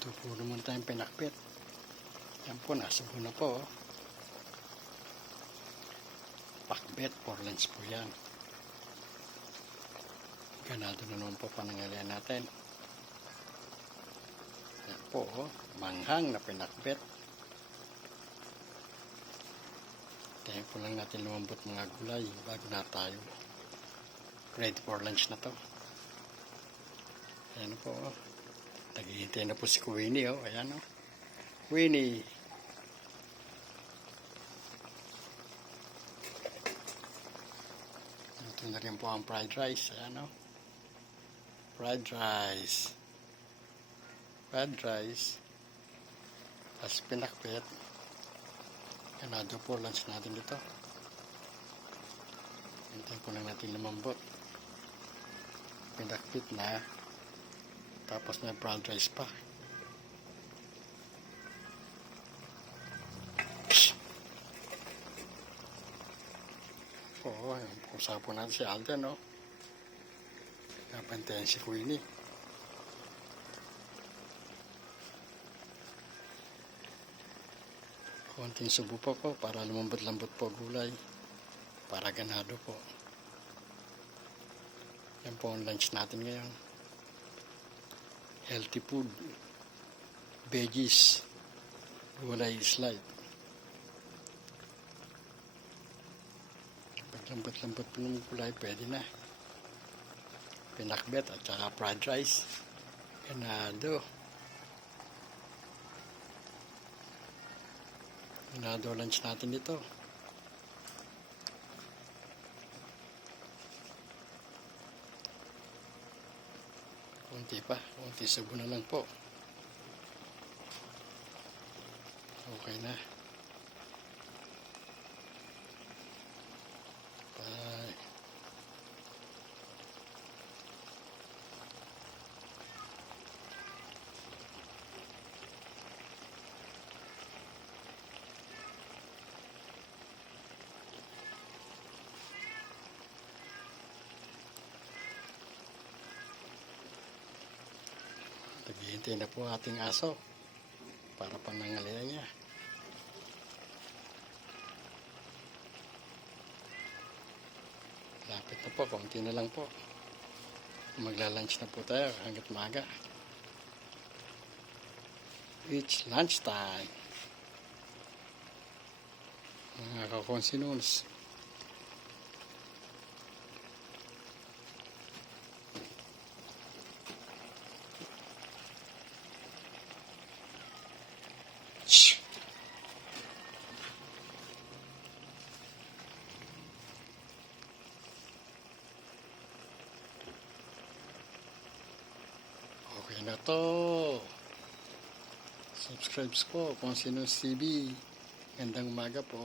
Ito po naman tayong pinakbit. Yan po, nasa na po. Pakbet, 4 lines po yan. Ganado na naman po panangalian natin. Yan po, manghang na pinakbet. Tayo po lang natin lumambot mga gulay bago na tayo ready for lunch na to. Ayan po, naghihintay na po si Winnie, ayan Winnie. Ito na rin po ang fried rice, ayan fried rice. Fried rice. Tapos pinakbet. Ganado po lunch natin dito. Hintayin po lang natin lumambot. Pinakbet na. Tapos may fried rice pa. Oo, usapon natin si Alden, napantayan si Queenie. Konting subo po para lumambot-lambot po gulay. Para ganado po. Yan po ang lunch natin ngayon. Healthy food. Veggies. Gulay slide. Pag lambot-lambot po ng gulay, pwede na. Pinakbet at saka fried rice. Ganado. Ganado lunch natin dito. Kunti pa. Kunti subo na lang po. Okay na. Bye. Naghihintay na po ating aso para panangalian niya. Lapit na po, konti na lang po. Magla-lunch na po tayo hanggat maaga. It's lunch time. Mga kakonsinuns. Okay na to. Subscribe po kung sino TV. Gandang umaga po.